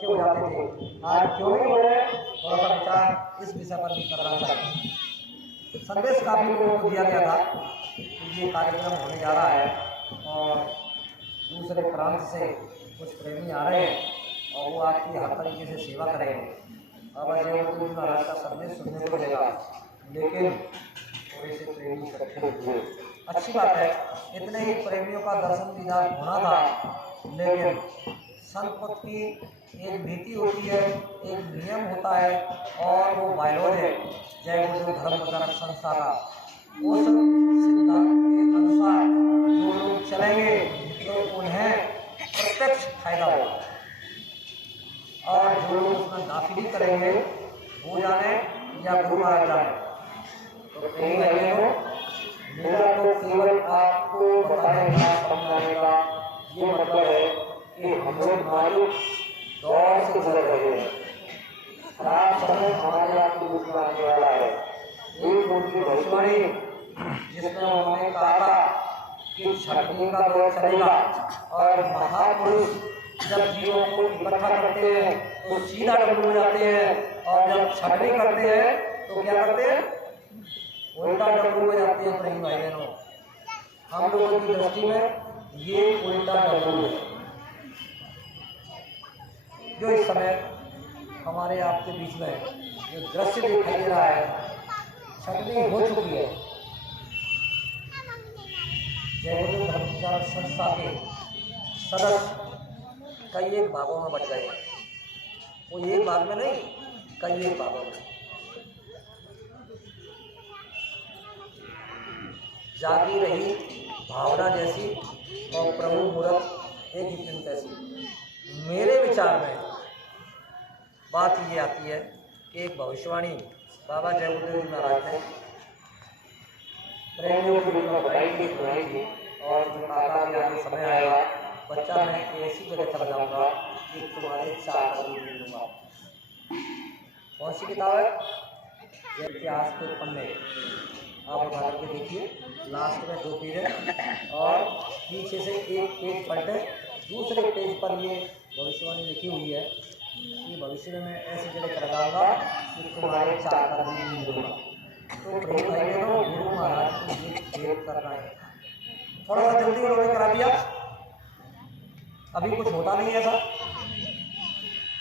हो जाते थे। आज क्यों नहीं हो रहे, थोड़ा सा विचार इस विषय पर भी करना चाहिए। संदेश काफी लोगों को दिया गया था कि ये कार्यक्रम होने जा रहा है और दूसरे प्रांत से कुछ प्रेमी आ रहे हैं और वो आपकी हर तरीके से सेवा करेंगे। बाबा जयवंत महाराज का संदेश सुनने को मिलेगा, लेकिन थोड़े से प्रेमी इकट्ठे हुए। अच्छी बात है, इतने ही प्रेमियों का दर्शन दीदार होना था, लेकिन संत की एक नीति होती है, एक नियम होता है और वो बायोलॉज है जय गुरु धर्म प्रचारक संस्था का। उस सिद्धांत के अनुसार जो लोग चलेंगे तो उन्हें प्रत्यक्ष फायदा होगा और जो लोग उसमें दाखिली करेंगे वो जाने या गुरु महाराज जाने। तो कहीं भाइयों, मेरा तो केवल आपको बताने का समझाने का ये मतलब है कि हम लोग नाजुक दौर से गुजर रहे हैं। खराब समय हमारे आपके रूप में आने वाला है। एक उनकी भविष्यवाणी जिसमें उन्होंने कहा था कि छठवीं का दौर चलेगा और महापुरुष जब जीवों को इकट्ठा करते हैं तो सीधा डब्लू में जाते हैं और जब छठवीं करते हैं तो क्या करते हैं, उल्टा डब्लू में जाते हैं। प्रेम भाई बहनों, हम लोगों की दृष्टि में ये उल्टा डब्लू है जो इस समय हमारे आपके बीच में जो दृश्य दिखाई दे रहा है। छठवीं हो चुकी है। जय गुरु धर्म प्रचारक संस्था के सदस्य कई एक भागों में बट गए। वो एक भाग में नहीं, कई एक भागों में। जागी रही भावना जैसी और प्रभु मूर्त एक ही दिन कैसी। मेरे विचार में बात ये आती है कि एक भविष्यवाणी बाबा जयगुरुदेव जी महाराज ने प्रेमियों के रूप में बताई थी और जो कहा कि आगे समय आएगा बच्चा मैं ऐसी जगह चला जाऊंगा कि तुम्हारे 4 कदम ले लूँगा। कौन सी किताब है? इतिहास के पन्ने आप उठा करके देखिए, लास्ट में 2 पेज है और पीछे से एक पेज पलटे, दूसरे पेज पर ये भविष्यवाणी लिखी हुई है कि भविष्य में ऐसी जगह चला जाऊंगा कि तुम्हारे 4 कदम ले लूँगा। तो प्रेम भाई बहनों, गुरु महाराज को ये भेद करना है। थोड़ा सा जल्दी उन्होंने करा दिया, अभी कुछ होता नहीं ऐसा।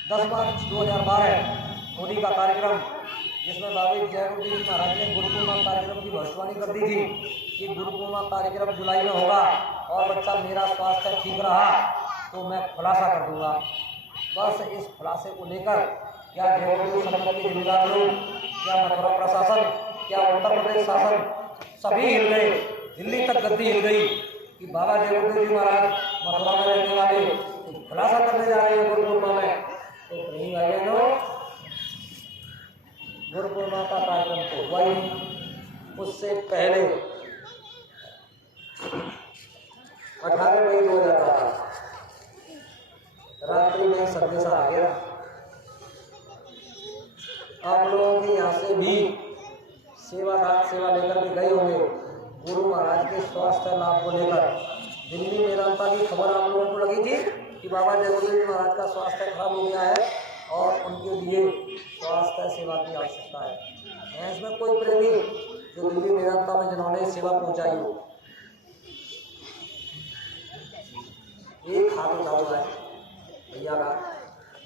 10 मार्च 2012 मोदी का कार्यक्रम जिसमें बाबा जयगुरु जी महाराज ने गुरु पूर्णिमा कार्यक्रम की भविष्यवाणी कर दी थी कि गुरु पूर्णिमा कार्यक्रम जुलाई में होगा और बच्चा मेरा स्वास्थ्य ठीक रहा तो मैं खुलासा कर दूंगा। बस इस खुलासे को लेकर क्या जयगुरु संगत के जिम्मेदार लोग, क्या मथुरा प्रशासन, क्या उत्तर प्रदेश शासन सभी हिल गए, दिल्ली तक गद्दी हिल गई कि बाबा जयगुरु जी महाराज मथुरा में रहने वाले तो खुलासा करने जा रहे हैं गुरु पूर्णिमा में। तो कहीं आए लोग गुरु पूर्णिमा का कार्यक्रम तो हुआ ही, उससे पहले 18 मई 2018 रात्रि में संदेश आ गया। आप लोगों के यहाँ से भी सेवा लेकर के गए होंगे गुरु महाराज के स्वास्थ्य लाभ को लेकर। दिल्ली मेदांता की खबर आप लोगों को लगी थी कि बाबा जयगुरु महाराज का स्वास्थ्य खराब हो गया है और उनके लिए स्वास्थ्य सेवा की आवश्यकता है। इसमें कोई प्रेमी जो दिल्ली मेदांता में जिन्होंने सेवा पहुंचाई हो, एक हाथ उठा हुआ है भैया का,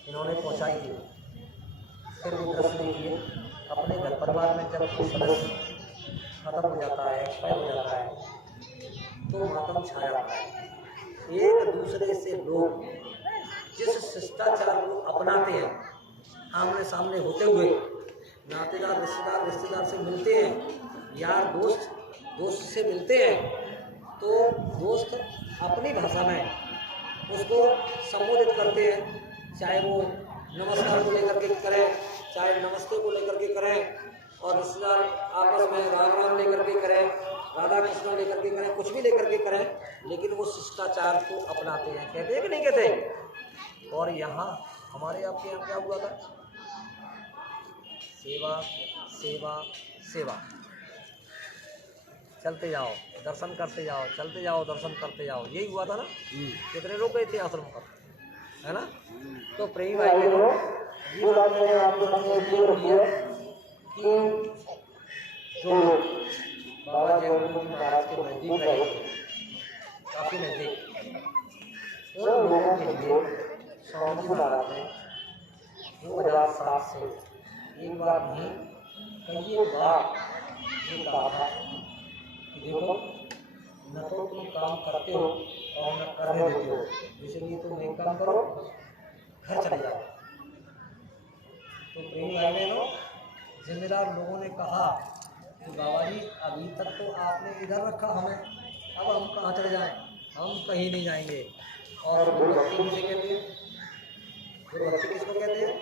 इन्होंने पहुंचाई थी। फिर भी दृष्टि देखिए, अपने घर परिवार में जब कोई सदस्य खत्म हो जाता है, एक्सपायर हो जाता है तो मातम छा जाता है। एक दूसरे से लोग जिस शिष्टाचार को अपनाते हैं, आमने सामने होते हुए नातेदार रिश्तेदार से मिलते हैं, यार दोस्त से मिलते हैं तो दोस्त अपनी भाषा में उसको संबोधित करते हैं, चाहे वो नमस्कार को लेकर के करें, चाहे नमस्ते को लेकर के करें, और रिश्तेदार आपस में राम लेकर के करें, राधा कृष्ण लेकर के करें, कुछ भी लेकर के करें, लेकिन वो शिष्टाचार को अपनाते हैं। कहते हैं कि नहीं कहते? और यहाँ हमारे आपके यहाँ क्या हुआ था? सेवा सेवा सेवा, चलते जाओ दर्शन करते जाओ, चलते जाओ दर्शन करते जाओ, यही हुआ था ना। कितने लोग गए थे आश्रम पर? है ना। तो प्रेमी भाई बहनों, ये बात मैंने आपके सामने इसलिए रखी है कि जो लोग बाबा जयगुरु महाराज के नजदीक रहे, काफी नजदीक, उन लोगों के लिए स्वामी जी महाराज ने 2007 से एक बार नहीं कई बार ये कहा था कि देखो, न तो तुम काम करते हो और न करने देते हो, इसलिए तुम एक काम करो, घर चले जाओ। तो प्रेमी भाई बहनों, जिम्मेदार लोगों ने कहा कि बाबा जी अभी तक तो आपने इधर रखा हमें, अब हम कहाँ चले जाएं, हम कहीं नहीं जाएंगे। और गुरुभक्ति किसे कहते हैं? गुरुभक्ति किसको कहते हैं?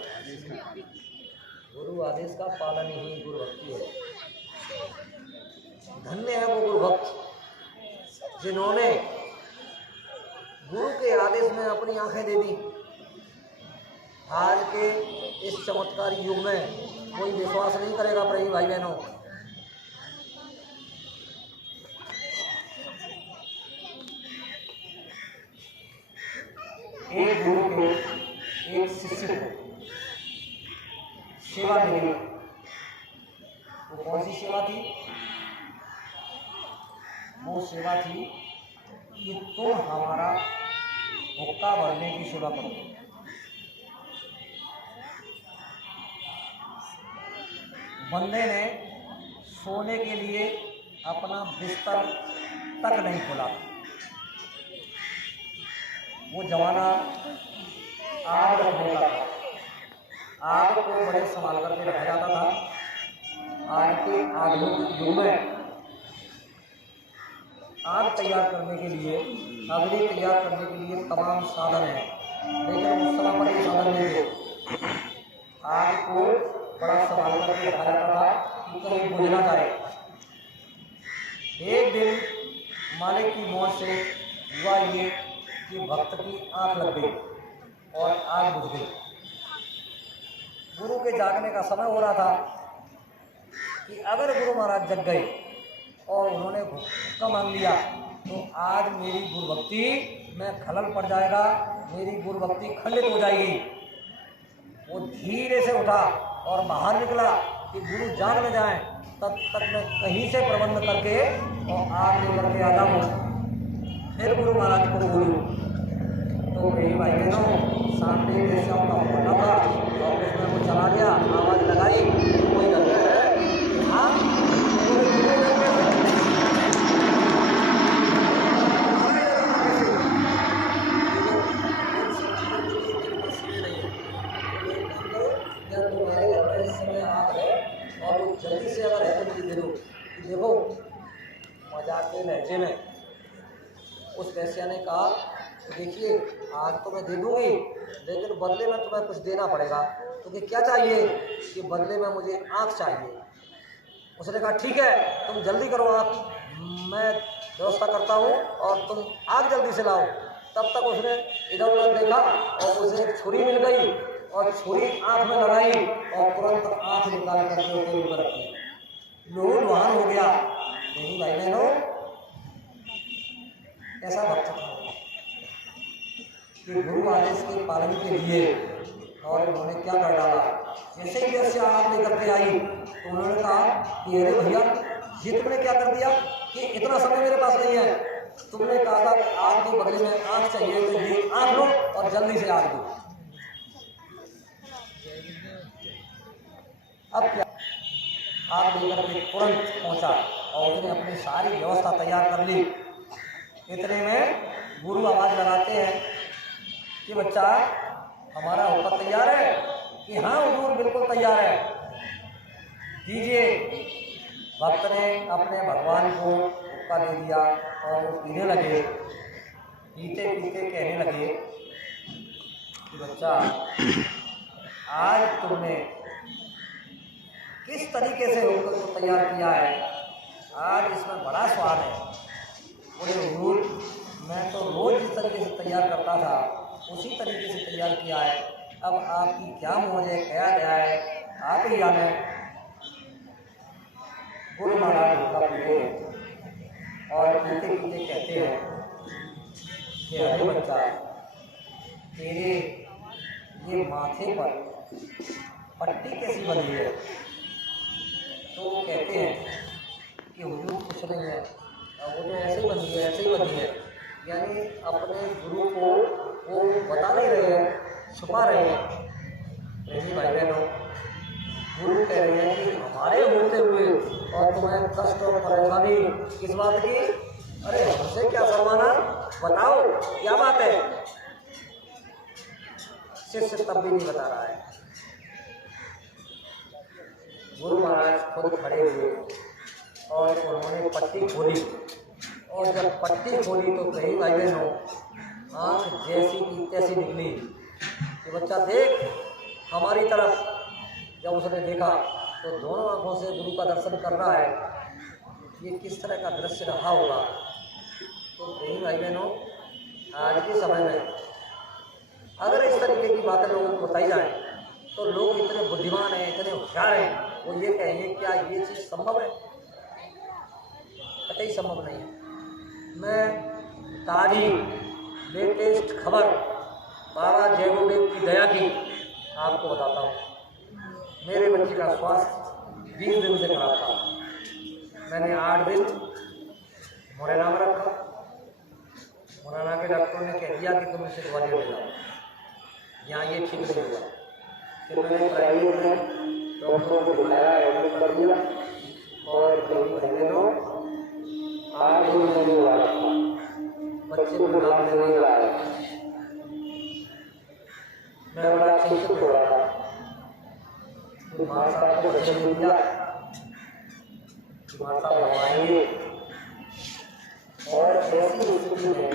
गुरु आदेश का पालन ही गुरुभक्ति है। धन्य है वो गुरुभक्त जिन्होंने गुरु के आदेश में अपनी आंखें दे दी। आज के इस चमत्कारी युग में कोई विश्वास नहीं करेगा प्रेमी भाई बहनों। एक गुरु के एक शिष्य को सेवा मिली, वो कौन सी सेवा थी? वो सेवा थी कि तुम हमारा हुक्का भरने की सेवा करो। बंदे ने सोने के लिए अपना बिस्तर तक नहीं खोला। वो जमाना आग रखने का था, आग को बड़े संभाल करके रखा जाता था। आज के आधुनिक युग में आग तैयार करने के लिए, अग्नि तैयार करने के लिए तमाम साधन हैं, लेकिन उस समय पर ये साधन नहीं थे। आग को बड़ा संभाल करके रखा जाता था कि कहीं बुझ ना जाए। एक दिन मालिक की मौत से हुआ ये कि भक्त की आंख लग गई और आग बुझ गई। गुरु के जागने का समय हो रहा था कि अगर गुरु महाराज जग गए और उन्होंने हुक्का मांग लिया तो आज मेरी गुरुभक्ति में खलल पड़ जाएगा, मेरी गुरुभक्ति खंडित हो जाएगी। वो धीरे से उठा और बाहर निकला कि गुरु जाग न जाए, तब तक मैं कहीं से प्रबंध करके और आग लेकर के आ जाऊँ। फिर गुरु महाराज को बोलूँ तो मेरी भाई बहनों, सामने जैसे आपका होना था और उसमें वो चला गया, आवाज़ लगाई, कोई घर है? हाँ, तुम्हारे घर में इस समय आग है और वो जल्दी से अगर है तो मुझे दे दो। देखो, मजाक के लहजे में उस वैश्या ने कहा, देखिए आग तो मैं दे दूंगी, लेकिन बदले में तुम्हें कुछ देना पड़ेगा। क्योंकि क्या चाहिए कि बदले में मुझे आँख चाहिए। उसने कहा ठीक है, तुम जल्दी करो आँख, मैं व्यवस्था करता हूँ और तुम आग जल्दी से लाओ। तब तक उसने इधर उधर देखा और उसे एक छुरी मिल गई और छुरी आँख में लगाई और तुरंत आँख निकाल करके उसके ऊपर रखी। लोहू लुहान हो गया। नहीं भाई बहनों, ऐसा भक्त था कि गुरु आदेश के पालन के लिए, और उन्होंने क्या कर डाला, जैसे ही वैसे आग लेकर के आई तो उन्होंने कहा कि अरे भैया, ये तुमने क्या कर दिया कि इतना समय मेरे पास नहीं है, तुमने कहा था कि आग के बदले में आग चाहिए, तो ये आग लो और जल्दी से आग दो। अब क्या, आग लेकर के तुरंत पहुंचा और उसने अपनी सारी व्यवस्था तैयार कर ली। इतने में गुरु आवाज लगाते हैं कि बच्चा, हमारा हुक्का तैयार है? कि हाँ हुजूर, बिल्कुल तैयार है, दीजिए। भक्त ने अपने भगवान को हुक्का दे दिया और वो पीने लगे। पीते पीते कहने लगे कि बच्चा, आज तुमने किस तरीके से हुक्का को तैयार किया है, आज इसमें बड़ा स्वाद है। बोले हुजूर, मैं तो रोज जिस तरीके से तैयार करता था उसी तरीके से तैयार किया है, अब आपकी क्या मौज है, क्या गया है, आप ही जाने। गुरु महाराज हुक्का पीते और पीते पीते कहते हैं कि अरे बच्चा, तेरे ये माथे पर पट्टी कैसी बनी है? तो वो कहते हैं कि हुजूर कुछ नहीं है, वो तो ऐसे ही बनी है, ऐसे ही बनी है। यानी अपने गुरु को वो बता नहीं रहे हैं, छुपा रहे हैं। प्रेमी भाई बहनों, गुरु कह रहे हैं कि हमारे होते हुए और तुम्हें कष्ट और परेशानी किस बात की? अरे हमसे क्या शर्माना, बताओ क्या बात है? शिष्य तब भी नहीं बता रहा है। गुरु महाराज खुद खड़े हुए और उन्होंने पट्टी खोली, और जब पट्टी खोली तो कहीं भाई बहनों आँख जैसी की तैसी निकली कि बच्चा देख हमारी तरफ। जब उसने देखा तो दोनों आँखों से गुरु का दर्शन कर रहा है। ये किस तरह का दृश्य रहा होगा? तो कहीं भाई बहनों आज के समय में अगर इस तरीके की बातें लोगों को बताई जाए तो लोग इतने बुद्धिमान हैं, इतने होशियार हैं, वो ये कहेंगे क्या ये चीज़ संभव है? कतई संभव नहीं है। मैं ताज़ी लेटेस्ट खबर बाबा जय गुरुदेव की दया की आपको बताता हूँ। मेरे बच्चे का स्वास्थ्य 20 दिन से खराब था। मैंने 8 दिन मुरैना में रखा। मुरैना के डॉक्टर ने कह दिया कि तुम इसे दवा ले जाओ, यहाँ ये ठीक नहीं होगा। फिर मैंने प्राइवेट में डॉक्टरों को दिखाया, एडमिट कर दिया, और कई महीनों 8 दिन मैंने हुआ रखा। बच्चे को नाम नहीं लाया। मैं बड़ा चिंतित हो रहा था। तो माँ साहब को वचन दिया कि माँ साहब आएंगे, और ऐसी स्थिति में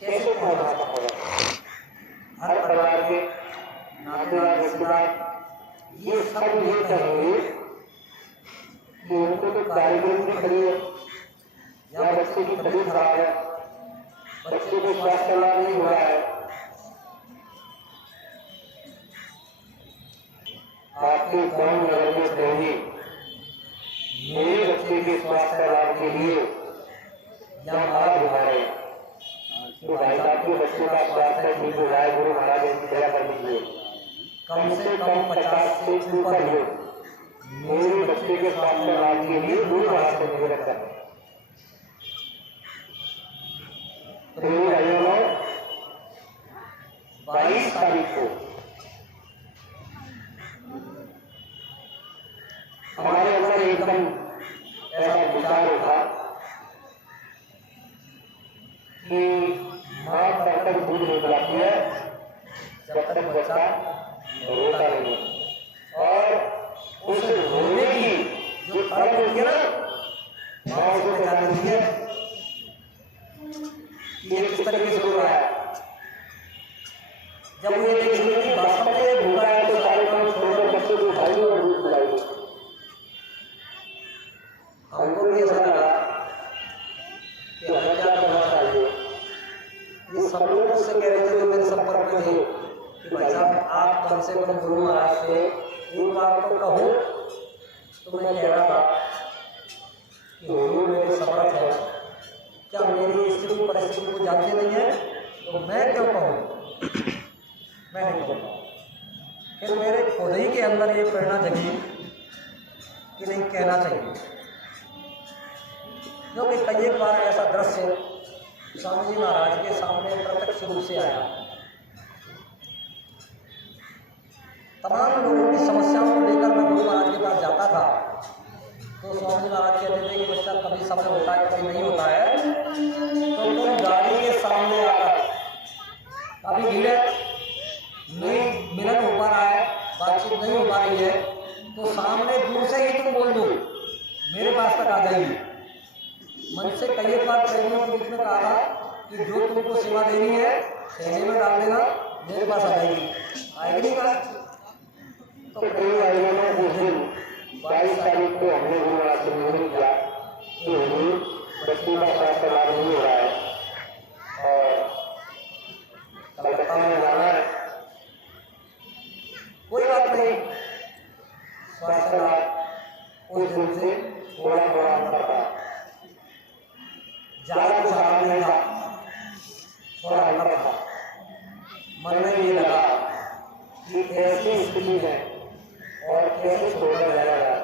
कैसे पहुँचा होगा? हर परिवार के नातेदार रिश्तेदार ये सब ये कहेंगे कि उनको तो कार्यक्रम भी खड़ी है, या बच्चे की तबीयत खराब है, बच्चे को स्वास्थ्य लाभ नहीं हो रहा है। आपके कौन नजर में कहेंगे मेरे बच्चे के स्वास्थ्य लाभ के लिए या महाराज हमारे तो भाई साहब के बच्चे का स्वास्थ्य ठीक हो जाए, गुरु महाराज की दया कर दीजिए। कम से कम 50 से ऊपर लोग मेरे बच्चे के स्वास्थ्य लाभ के लिए गुरु महाराज से निवेदन करें। तो 22 तारीख को हमारे अंदर एकदम ऐसा विचार उठा कि माँ तब तक दूध नहीं पिलाती है जब तक बच्चा रोता नहीं है, और उस रोने की जो तड़प होती है ना, माँ उसे पहचान देती है कि ये किस तरीके से रो रहा है। जब वो ये देखेंगे कि वास्तव में ये भूखा है तो सारे काम छोड़कर बच्चे को उठाएंगे और दूध पिलाएंगे। हमको भी ऐसा लगा कि हमें क्या करना चाहिए। ये सब लोग मुझसे कह रहे थे जो मेरे संपर्क में थे कि भाई साहब आप कम से कम गुरु महाराज से एक बार तो कहो। तो मैं कह रहा था कि गुरु मेरे समर्थ है, क्या मेरी स्थिति परिस्थिति को जानते नहीं है तो मैं क्यों कहूँ? मैं नहीं कहूँगा। फिर मेरे खुद ही के अंदर ये प्रेरणा जगी कि नहीं कहना चाहिए, क्योंकि कई एक बार ऐसा दृश्य स्वामी जी महाराज के सामने प्रत्यक्ष रूप से आया। तमाम लोगों की समस्याओं को लेकर मैं गुरु महाराज के पास जाता था तो स्वामी जी महाराज कहते थे कि बच्चा कभी समय होता है कभी नहीं होता है, तो तुम गाड़ी के सामने आकर अभी भीड़ नहीं मिलन हो पा रहा है, बातचीत नहीं हो पा रही है, तो सामने दूर से ही तुम बोल दो, मेरे पास तक आ जाएगी। मन से कई एक बार प्रेमियों के बीच में कहा था कि जो तुमको सेवा देनी है थैले में डाल देना, मेरे पास आ जाएगी। आएगी नहीं बात। तो कई आयोजनों में उस दिन 22 तारीख को हमने गुरु महाराज से निवेदन किया कि बच्चे का स्वास्थ्य लाभ नहीं हो रहा है और कलकत्ता में जाना है। कोई बात नहीं, स्वास्थ्य लाभ उस दिन से थोड़ा थोड़ा अंतर था, ज्यादा कुछ आराम नहीं था, थोड़ा अंतर था। मन में ये लगा कि ऐसी स्थिति में और कैसे छोड़ा जाएगा।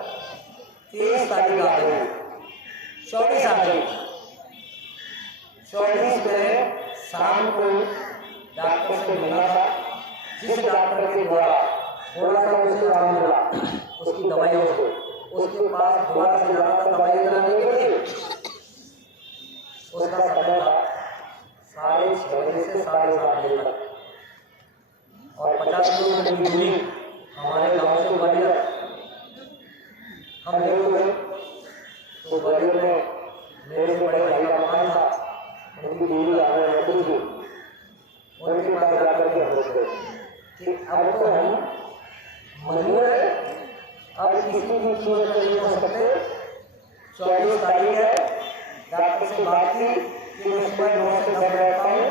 23 तारीख आ गई, 24 आ गई। 24 में शाम को डॉक्टर से मिला था, जिस डॉक्टर के द्वारा थोड़ा सा उसे आराम मिला उसकी दवाइयों से, उसके पास दोबारा से जाना था दवाइयाँ कराने के लिए। उसका समय था 6:30 बजे से 7:30 बजे तक, और 50 किलोमीटर की दूरी हमारे गांव से ग्वालियर। हम लेट हुए तो ग्वालियर में मेरे से बड़े भाई का मकान था, उनकी बीवी आने रहती थी, उनके पास जाकर के हम रुक गए कि अब तो हम मजबूर है, अब किसी भी चीज में नहीं हो सकते। 24 तारीख है, डॉक्टर से बात की कि मैं सुबह 9 से 10 रहता हूँ,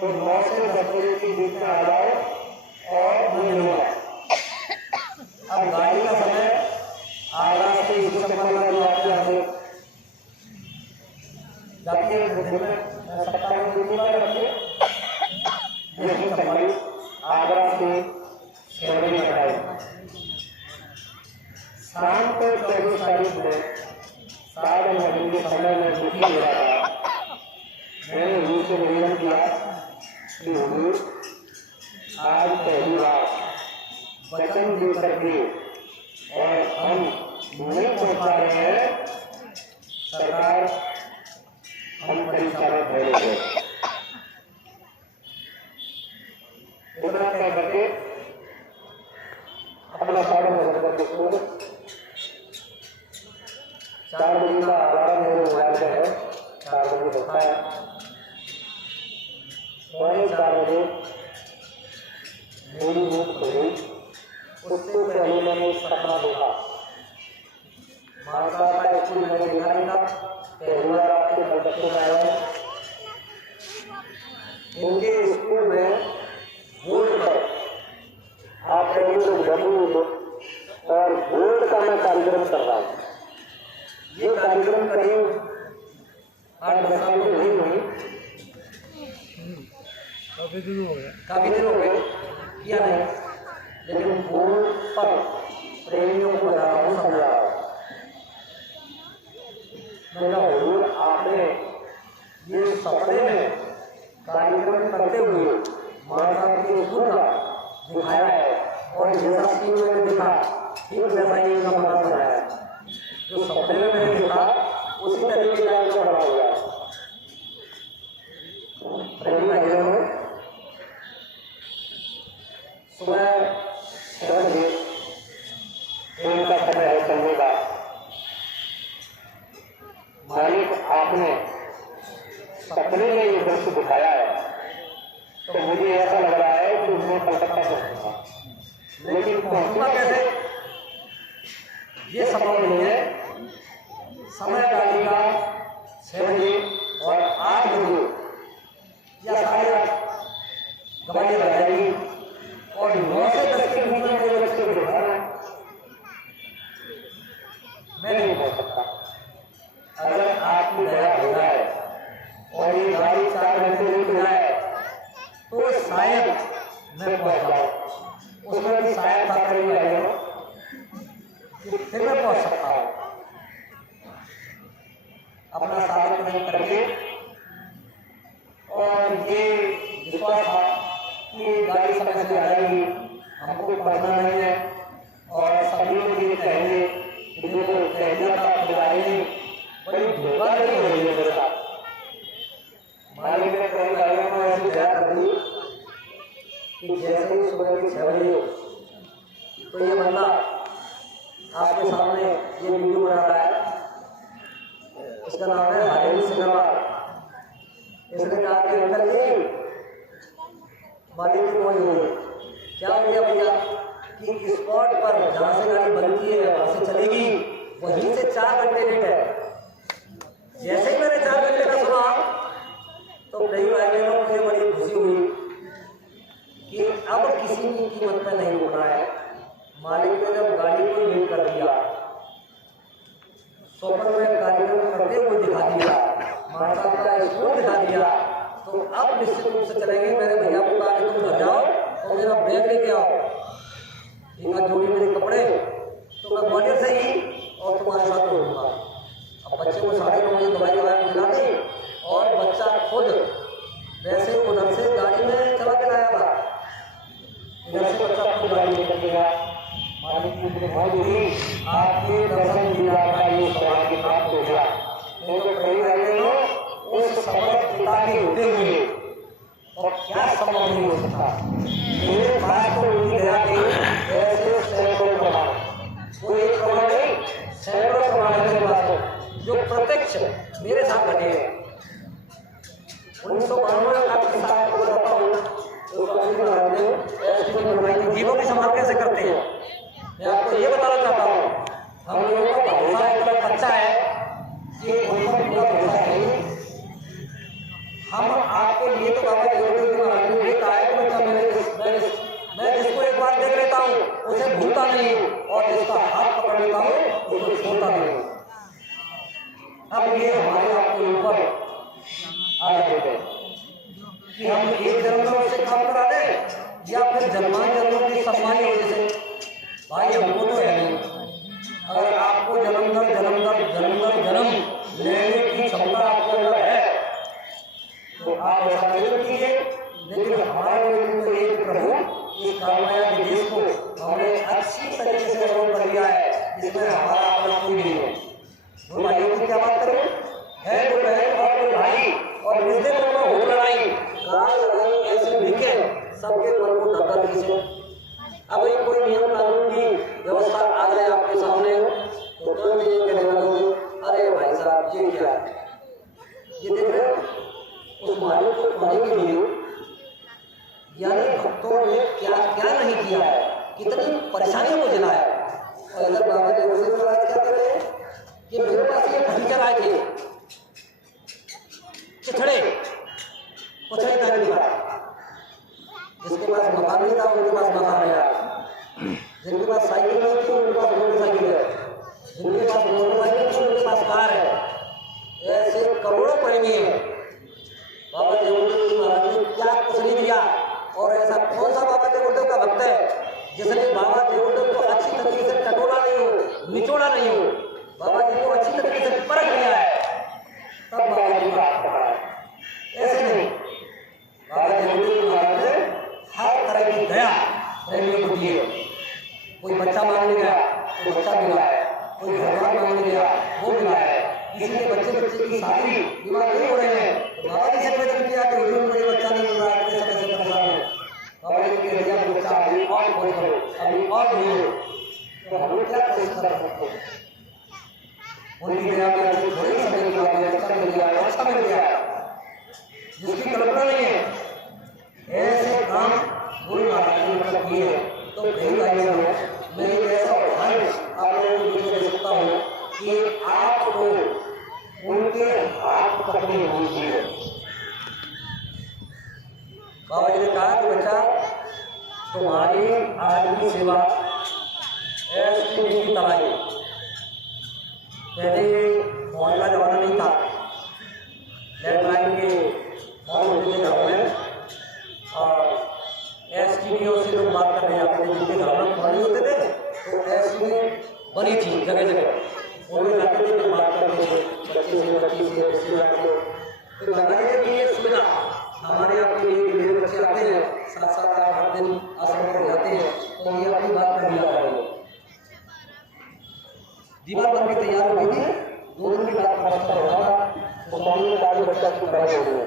तो 9 से 10 बजे के बीच में आ जाओ और मैं मिलूंगा। अब गाड़ी का समय आगरा से इसी संबंध में जाती है, जाती है दिन में सप्ताह में 2 बार रखिए, यही संबंध आगरा से 6 बजे तक आई। शाम को 24 तारीख में 7 बजे के समय में दुखी हो रहा था। मैंने गुरु से निवेदन किया कि हुजूर आज पहली बार वचन दे करके और हम नहीं पहुँच पा रहे हैं, सरकार हम परीक्षा में ठहरे हैं। इतना कह करके अपना साधन बदल करके सोच 4 बजे का अलार्म मेरे मोबाइल पे है, 4 बजे होता है। 4:15 बजे मेरी नींद खुल गई। उससे पहले मैंने एक सपना देखा। माता का स्कूल मैंने देखा नहीं था, पहली बार आपके बच्चे में आया है। इनके स्कूल में बोर्ड पर आप लोग और बोर्ड का मैं कार्यक्रम कर रहा हूँ। ये कार्यक्रम करीब 8-10 साल में हुई नहीं, काफी दिन हो गए किया नहीं, लेकिन बोर्ड पर प्रेमियों को बता रहा हूँ, समझा रहा हूँ। मेरा हुजूर आपने ये सपने में कार्यक्रम करते हुए माता के स्कूल का दिखाया है, और जैसा सीन मैंने देखा ठीक वैसा ही इनका मकान बनाया है। जो सपने में मैंने देखा उसी तरीके का इनका बना हुआ है। प्रेमी भाइयों में सुबह 6 बजे इनका समय है चलने का। मालिक आपने सपने में ये दृश्य दिखाया है, तो मुझे ऐसा लग रहा है कि मैं कलकत्ता पहुंचूंगा, लेकिन पहुंचूंगा कैसे ये संभव नहीं है। समय गाड़ी का 6 बजे और 8 बजे या 8:30 गाड़ी लग जाएगी, और 9 से 10 के बीच में मेरे बच्चे को ढूंढना है, मैं नहीं पहुंच सकता। अगर आपकी दया हो जाए और ये गाड़ी 4 घंटे लेट हो जाए तो शायद मैं पहुंच जाऊं। उसमें भी शायद था करीब फिर मैं पहुंच सकता हूँ। अपना साधन नहीं करके, और ये विश्वास था कि गाड़ी समय से आ जाएगी, हमको पढ़ना नहीं है, और सभी लोग ये कहेंगे कि देखो कह दिया था फिर आएंगे, बड़ी धोखाधड़ी हो रही है मेरे साथ। मालिक ने कई गाड़ियों में ऐसी दया कर दी कि जैसे ही सुबह के 6 बजे तो ये बंदा आपके सामने ये वीडियो बना रहा है, इसका नाम है हरेंद्र सिंह। इसने कहा कि अंकल जी मालिक को क्या हो गया भैया कि स्पॉट पर जहाँ से गाड़ी बनती है वहाँ से चलेगी, वहीं से 4 घंटे लेट है। जैसे ही मैंने 4 घंटे का सुना तो कई भाई लोगों को बड़ी खुशी हुई कि अब किसी की कीमत में नहीं रुकना है। मालिक ने जब गाड़ी को लीड कर दिया, स्वप्न में कार्यक्रम करते हुए दिखा दिया, माता का स्कूल दिखा दिया, तो आप निश्चित रूप से चलेंगे। मेरे भैया को कहा कि तुम घर जाओ और मेरा बैग लेके आओ, एक आध जोड़ी मेरे कपड़े, तो मैं ग्वालियर से ही और तुम्हारे साथ रहूँगा। अब बच्चे को 9:30 बजे दवाई दिला दी और बच्चा खुद वैसे उधर से गाड़ी में चला के लाया था, इधर से बच्चा खुद गाड़ी लेकर गया। मालिक की बहुत हुई, आपके दर्शन दीदार का ये सौभाग्य प्राप्त हो गया। नहीं तो कई भाइयों उस समर्थ पिता के होते हुए और क्या संभव नहीं हो सकता। मेरे पास तो उनकी दया की ऐसे सैकड़ों प्रमाण, वो एक प्रमाण नहीं, सैकड़ों प्रमाण मेरे पास है जो प्रत्यक्ष मेरे साथ घटे हैं। 1992 में आपके साथ बताता हूँ, जीवों की संभाल कैसे करते हैं मैं आपको ये बताना चाहता हूँ। हम लोगों का भरोसा एक बच्चा है, ये भरोसा है। हम आपके लिए तो बाबा ने ये कहा है कि मैं जिसको एक बार देख लेता हूँ उसे भूलता नहीं हूँ, और जिसका हाथ पकड़ लेता हूँ उसे छोड़ता नहीं हूँ। अब ये हमारे आपके ऊपर आ जाते कि हम एक जन्म में उससे काम करा दें या फिर जन्मान जन्मों की सम्मानी वजह से। भाई हमको तो है नहीं, अगर आपको जन्म जन्म लेने की क्षमता आपके अंदर है तो आप ऐसा नहीं कीजिए। लेकिन हमारे लोगों को एक प्रभु इस कामयाब के देश को हमने अच्छी तरीके से ग्रहण कर लिया है, इसमें हमारा अपना कोई नहीं है। वो भाइयों की क्या बात करें, है कोई बहन और कोई भाई, और जिस दिन उनको हो लड़ाई ऐसे लिखे सबके मन को धक्का दीजिए। अब ये कोई नियम कानून की व्यवस्था आ जाए आपके सामने तो तुम ये कहने लगोगे, अरे भाई साहब ये क्या है, ये देख रहे हो उस मालिक को पाने के लिए यानी भक्तों ने क्या क्या नहीं किया है, कितनी परेशानियों को झेला है। और अगर बाबा जी से क्या कर रहे हैं कि मेरे पास ये फर्नीचर आए थे चिथड़े पुछड़े का नहीं बात, जिसके पास मकान नहीं था उनके पास मकान है, जिनके पास साइकिल नहीं थी उनके पास मोटरसाइकिल है, जिनके पास मोटरसाइकिल थी उनके पास कार है। ऐसे करोड़ों प्रेमी हैं। बाबा जयवंत महाराज ने क्या कुछ नहीं दिया, और ऐसा कौन सा बाबा जयवंत का भक्त है जिसने बाबा जयवंत को अच्छी तरीके से टटोला नहीं हो, निचोड़ा नहीं हो, बाबा जी को अच्छी तरीके से परख लिया है, तब बाबा जी का हाथ पकड़ा है। ऐसे नहीं, बाबा जयवंत महाराज ने हर तरह की दया प्रेमियों को दी है। कोई बच्चा मांगने गया तो बच्चा मिला है, कोई घरवाल मांगने गया वो मिला है, किसी के बच्चे की शादी विवाह नहीं हो रहे हैं तो बाबा जी से निवेदन किया कि हुजूर मुझे बच्चा नहीं मिल रहा है, इतने समय से परेशान हूं। बाबा जी के भैया बच्चा अभी और खोज करो, अभी और ढूंढो, तो हम क्या कर सकते हैं। उनकी दया में ऐसे थोड़े समय के बाद बच्चा मिल गया, अच्छा मिल गया, जिसकी कल्पना नहीं है। ऐसे काम गुरु महाराज ने मतलब किए हैं। तो कई भाइयों मैं एक ऐसा उदाहरण आप लोगों को दे सकता हूँ कि आप लोग उनके हाथ पकड़े लीजिए। बाबा जी ने कहा कि बच्चा तुम्हारी आज की सेवा ऐसी की तरह ही, पहले फोन का जमाना नहीं था, लैंडलाइन के फोन होते थे घर में, और STDO से लोग बात करने जाते थे, जिनके घर में फोन होते थे तो STDO बनी थी जगह जगह, उनमें जाते थे बात करते थे बच्चे से, बच्ची से, उससे जाते थे। तो बाबा जी ने भी ये सुना, हमारे यहाँ के लिए मेरे बच्चे आते हैं 7-7 8 दिन आश्रम में जाते हैं, तो ये अपनी बात कर लिया करेंगे। दीवार बन के तैयार हो गई थी, 2 दिन की बात पता हो रहा था, तो स्वामी ने कहा बच्चा की पढ़ाई हो गई,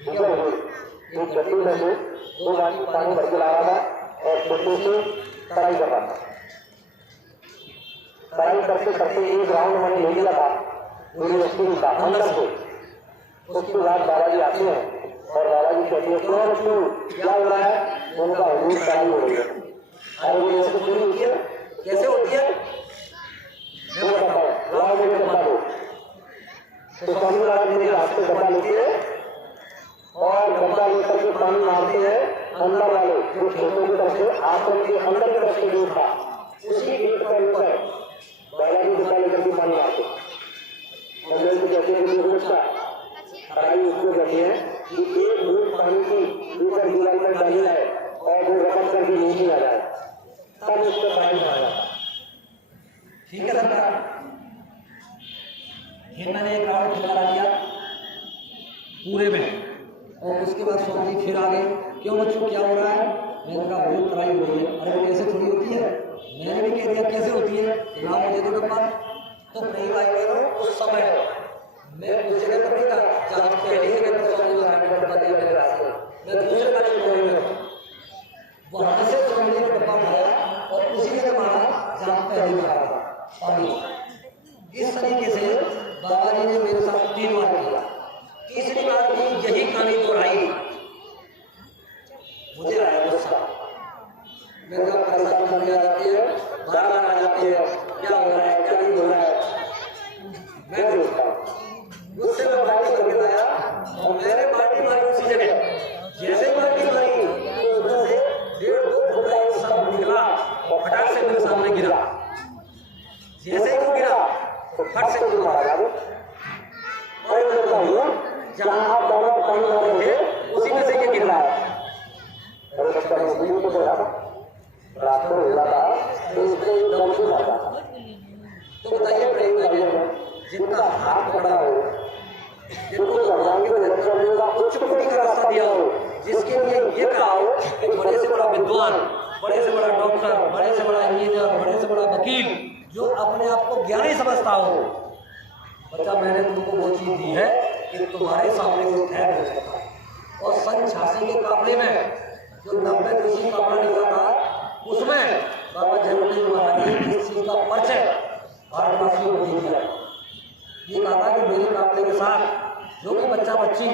ठीक है, हो गई। एक गड्ढे में से 2 बाल्टी पानी भर के लाया था और छोटे से तराई कर रहा था। तराई करते करते एक ग्राउंड मैंने ले लिया था यूनिवर्सिटी का अंदर से। उसके बाद बाबा जी आते हैं और बाबा जी कहते हैं क्यों क्या हो रहा है, उनका हुजूर तराई हो रही है। अरे वो ऐसे पूरी होती है, कैसे होती है मैं बताता हूँ, लाओ मुझे डब्बा दो। तो स्वामी महाराज मेरे हाथ से डब्बा लेते हैं और डब्बा लेकर के पानी मारते हैं अंदर वाले जो खेतों की तरफ से आंखों के अंदर की तरफ से दूर था, उसी गेट पर ऊपर बाबा जी डब्बा लेकर के पानी मारते हैं। कहते हैं कि बच्चा तराई उसमें बैठे हैं कि एक बूंद पानी की दूसरे दीवार में डाली है और वो रकम करके नीचे आ जाए, तब उसको पानी मारा। ठीक है सरकार। फिर मैंने एक राउंड खिला दिया पूरे में, और उसके बाद सोची फिर आगे, क्यों बच्चों क्या हो रहा है? मैंने कहा बहुत तराई हो रही है। अरे वो कैसे थोड़ी होती है? मैंने भी कह दिया कैसे होती है, ना मुझे तो डब्बा। तो कई बार उस समय मैं उस जगह पर नहीं था जहाँ पहली जगह पर स्वामी नारायण ने डब्बा दिया मेरे रास्ते, मैं दूसरे वाले कोने में वहां से स्वामी ने डब्बा मारा और उसी जगह मारा जहाँ पहले मारा पानी। इस तरीके से बाबा जी ने मेरे साथ 3 बार किया। तीसरी बार भी यही कहानी दोहराई, मुझे आया गुस्सा। मेरे को परेशानी होने आ जाती है, बार-बार आ जाती है, क्या हो रहा है क्या नहीं हो रहा है। मैं गुस्से में बाल्टी करके लाया और मैंने बाल्टी मारी उसी जगह। जैसे ही बाल्टी मारी तो उधर से 1.5-2 फुट का एक सांप निकला और फटाक से मेरे सामने गिरा। जैसे ही वो गिरा तो फट से मुझे मारा। और मैं कहूँ जहाँ आप दोनों पानी मारे थे उसी में से ये गिर रहा है। और बच्चा मुस्लिम को बोला रास्ते में मिला था तो इसमें दम से जाता था। तो बताइए प्रेम भाइयों, जिनका हाथ पकड़ा हो, जिनको भगवान के भजन का उच्च कोटि का रास्ता दिया हो, जिसके लिए ये कहा हो कि बड़े से बड़ा विद्वान, बड़े से बड़ा डॉक्टर, बड़े से बड़ा इंजीनियर, बड़े से बड़ा वकील, जो अपने आप को ज्ञानी समझता हो, बच्चा मैंने तुमको वो चीज दी है कि तुम्हारे सामने कोई ठहर नहीं सकता। और सन 86 के काफले में जो 90 कृषि काफला निकला था, उसमें बाबा जरूरी महाराज ने इस चीज का परिचय भारतवासियों को दिया। ये कहा था कि मेरे काफले के साथ जो भी बच्चा बच्ची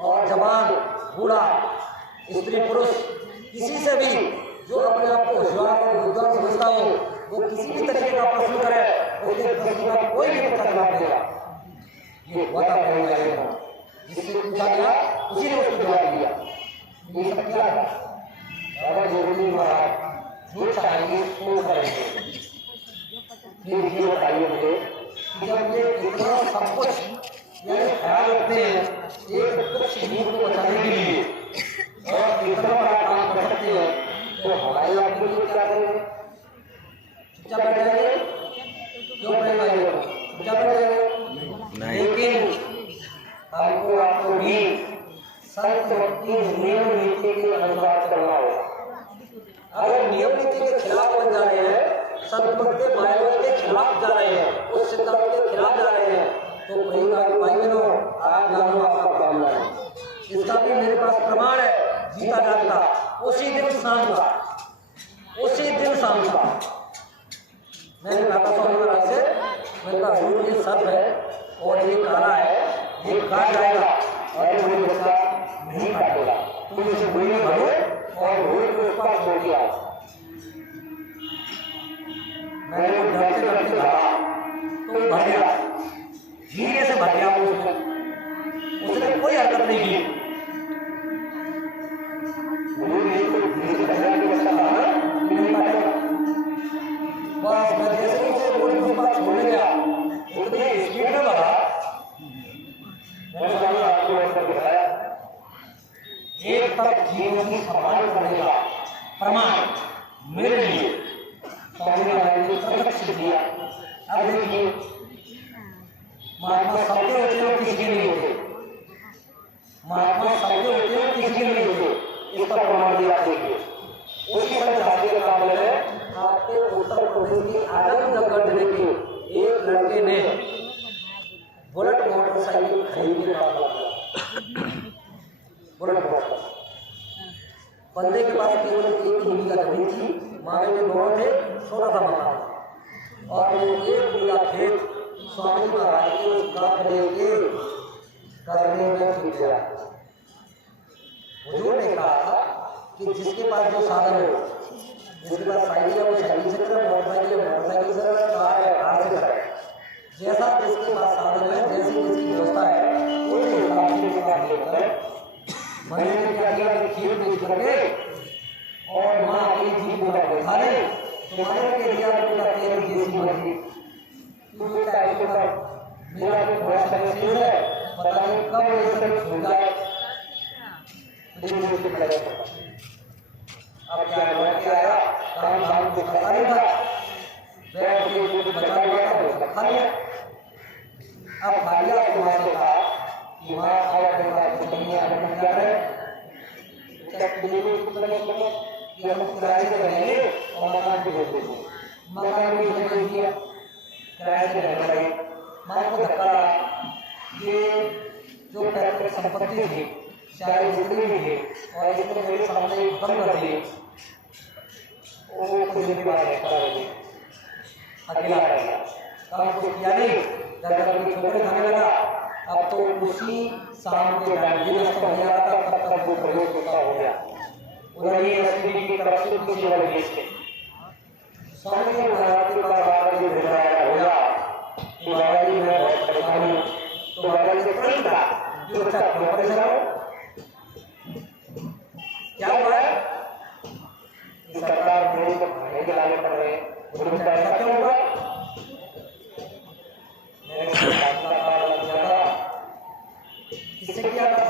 और जवान बूढ़ा स्त्री पुरुष किसी से भी जो अपने आप को होशियार और विद्वान समझता हो, वो किसी भी तरीके का प्रश्न करे, उसके प्रश्न का कोई भी बच्चा जवाब देगा। ये हुआ था जिससे पूछा गया उसी ने उसको जवाब दिया। ये सब क्या था? बाबा जरूरी महाराज जो चाहेंगे वो करेंगे। फिर ये बताइए मुझे, जब ये इतना सब कुछ ये ख्याल रखते हैं एक कुछ जीव को बचाने के लिए और इतना बड़ा काम कर सकते हैं, तो हमारे आपके लिए क्या करेंगे? चुपचाप बैठ जाएंगे? क्यों बैठ जाएंगे? चुपचाप बैठ जाएंगे? लेकिन हमको आपको भी सत्य नियम नीति के अनुसार चलना होगा। अगर नियम नीति के खिलाफ बन जा रहे हैं, सत्य मायावत के खिलाफ जा रहे हैं, उस सिद्धांत के खिलाफ जा रहे हैं, तो भाई बहनों आज जानो आपका काम है। इसका भी मेरे पास प्रमाण है जीता जाता। उसी दिन शाम का मैंने कहा स्वामी महाराज से, मैंने कहा हुजूर ये सब है और ये काला है, ये काट जाएगा और मुझे बच्चा नहीं काटेगा, तुम इसे भूल में भरो और भूल को उस पर छोड़ दिया। मैंने वो डरते डरते कहा तो भर गया, धीरे से भर गया। उसने कोई हरकत नहीं की। बस मैं जैसे ही उसे बोली उस बात छोड़ने गया, उतने स्पीड में भरा। मैंने आपको ऐसा बताया, एक तरफ जीवन की अपमान करने का प्रमाण मेरे लिए स्वामी नारायण ने प्रत्यक्ष दिया। अब देखिए, महात्मा सबके होते हैं, किसी के नहीं होते। महात्मा सबके होते हैं, किसी के नहीं होते। इसका प्रमाण दिया। देखिए उसी संचार के मामले में आपके उत्तर प्रदेश की आजमगढ़ जिले के एक लड़के ने बुलेट मोटरसाइकिल खरीदने का बुलेट मोटर, बंदे के पास केवल 1 बीघा जमीन थी, मारे में दोनों थे, 16 सा मकान और वो 1 बीघा खेत स्वामी महाराज के उस काफले के करने में छूट गया। हुजूर ने कहा कि जिसके पास जो साधन हो, जिसके पास साइकिल है वो साइकिल से करे, मोटरसाइकिल है मोटरसाइकिल से करे, कार है कार से करे। जैसा जिसके पास साधन है, जैसी जिसकी व्यवस्था है, उस हिसाब से उसका लेकर मैंने क्या किया कि खेत बेच करके और माँ अपनी जीप को बैठा ले, तो मैंने कह दिया कि मेरा तेल जैसी मर्जी, तू बेटा इसके पर मेरा जो थोड़ा सा शेष है, पता नहीं कब ये सब छूट जाए। धीरे धीरे लगा था। अब क्या लौट के आया, काम धाम को करता नहीं था, बैठ के जो बचा हुआ था वो खा लिया। अब खा लिया तो माँ से कहा कि माँ अब अपने बात को दुनिया में क्या करें, कि हम किराए से रहेंगे और मकान भी भेज देंगे। मकान भी भेज दिया, किराए से रहने लगे। माँ को धक्का लगा, ये जो पैतृक संपत्ति थी, चाहे जितनी भी थी, और इसने मेरे सामने बंद कर दी, वो कुछ दिन बाद अकेला रह गया, काम कुछ किया नहीं, जब कभी छोटे खाने लगा। अब तो उसी शाम के टाइम भी नष्ट हो गया था, तब तक वो प्रयोग होता हो गया। उधर ही एसपीडी की तरफ से कुछ वाले देश के स्वामी जी महाराज के पास आकर के भेजा होगा कि बाबा जी मैं बहुत परेशान हूँ। तो बाबा जी से प्रश्न था कि बच्चा क्यों परेशान हो, क्या हुआ है? सरकार मेरे को खाने के लाने पड़ रहे हैं, मुझे ऐसा क्यों हुआ? मैंने किससे किया था?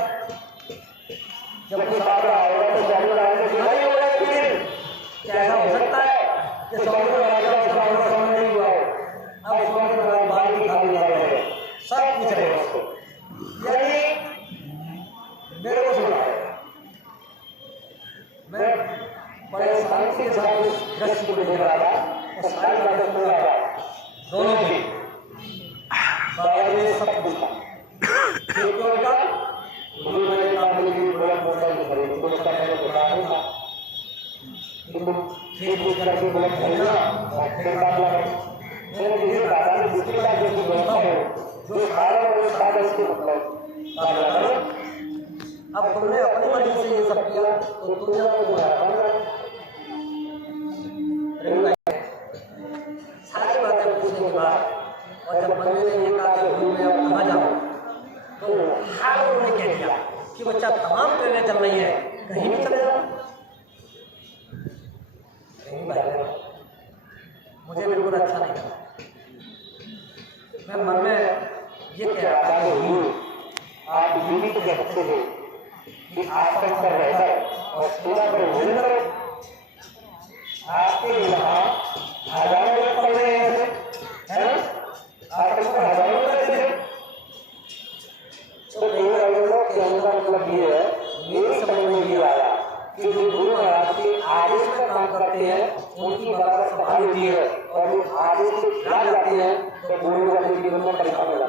जब कोई बाबा आएगा तो स्वामी महाराज ने सुना ही होगा कि क्या ऐसा हो सकता है कि स्वामी महाराज का सामने नहीं हुआ हो। अब स्वामी महाराज बाल भी खा जा रहे हैं, सब पूछ रहे हैं उसको, यानी मेरे को सुना है। मैं बड़े शांति के साथ उस दृश्य को देख रहा था और सारी बातें सुन रहा था, दोनों की। बाबा जी ने सब पूछा, गुरु मैंने कहा मेरी बड़ा मोटा नहीं खरीद, तो उसका मैंने बताया नहीं था कि तुम खेत पूछ करके बोला खरीदना और फिर बात लगा। मैंने ये कहा कि जिसके पास जो व्यवस्था हो, जो सारा वो सारा इसके मतलब अब तुमने अपनी मर्जी से ये सब किया तो तुमने तो सारी बातें पूछने के बाद और जब बंदे ने ये कहा कि गुरु मैं अब कहाँ जाऊँ, तो हाल उन्होंने कह दिया कि बच्चा तमाम ट्रेनें चल रही है, कहीं भी चले जाओ। मुझे बिल्कुल अच्छा नहीं लगा। मैं मन में ये कह रहा था कि आप हिंदी को कह सकते थे कि आश्रम पर रहकर और सेवा पर भोजन करो। आपके यहाँ हजारों लोग पढ़ रहे हैं, है ना? आश्रम पर हजारों लोग रहते थे। तो लोग के अंदर मतलब ये है, मेरी समझ में ये आया कि जो गुरु महाराज के आदेश में काम करते हैं उनकी बराबर सफाई होती है, और जो आदेश से खिलाफ जाते हैं तो गुरु अपने जीवन में परेशान हो जाते हैं।